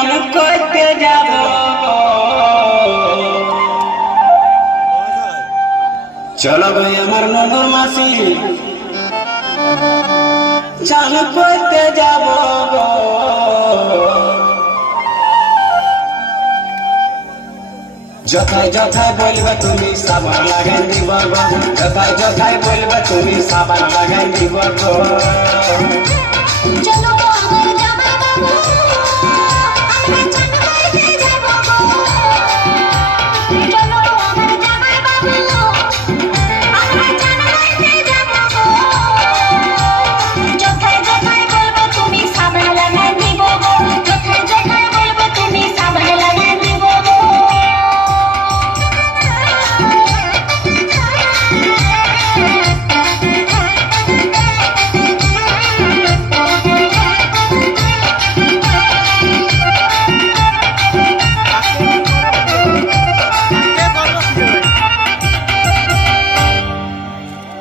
চান করতে যাব চলো ভাই আমার ননুর মাসি চান করতে যাব যথায় যথায় বলবে তুমি সাবান লাগাই দিব যথায় যথায় বলবে তুমি সাবান লাগাই দিব চলো আমার জামাই বাবু আমরা চান করতে যাব চলো আমার জামাই বাবু আমরা চান করতে যাব যথায় যথায় বলবে তুমি সাবান লাগাই দিব যথায় যথায় বলবে তুমি সাবান লাগাই দিব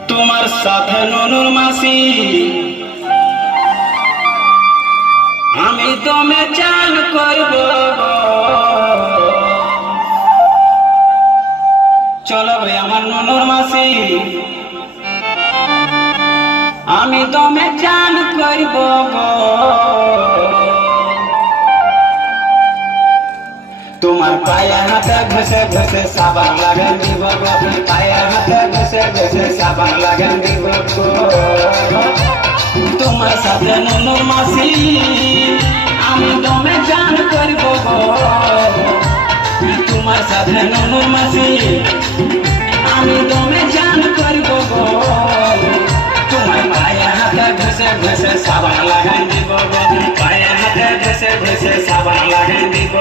তোমার সাথে ননুর মাসি আমি তুমি চান করব চলো ভাই আমার ননুর মাসি আমি তুমি চান করব তোমার পায়ে হাতে ঘষে ঘষে সাবান লাগাই দিব পায়ে হাতে ঘষে ঘষে সাবান লাগাই দিব তোমার সাথে ননুর মাসি আমি তুমি চান করব তোমার সাথে ননুর মাসি আমি তুমি চান করব তোমার পায়ে হাতে ঘষে ঘষে সাবান লাগাই দিব পায়ে হাতে ঘষে ঘষে সাবান লাগাই দিব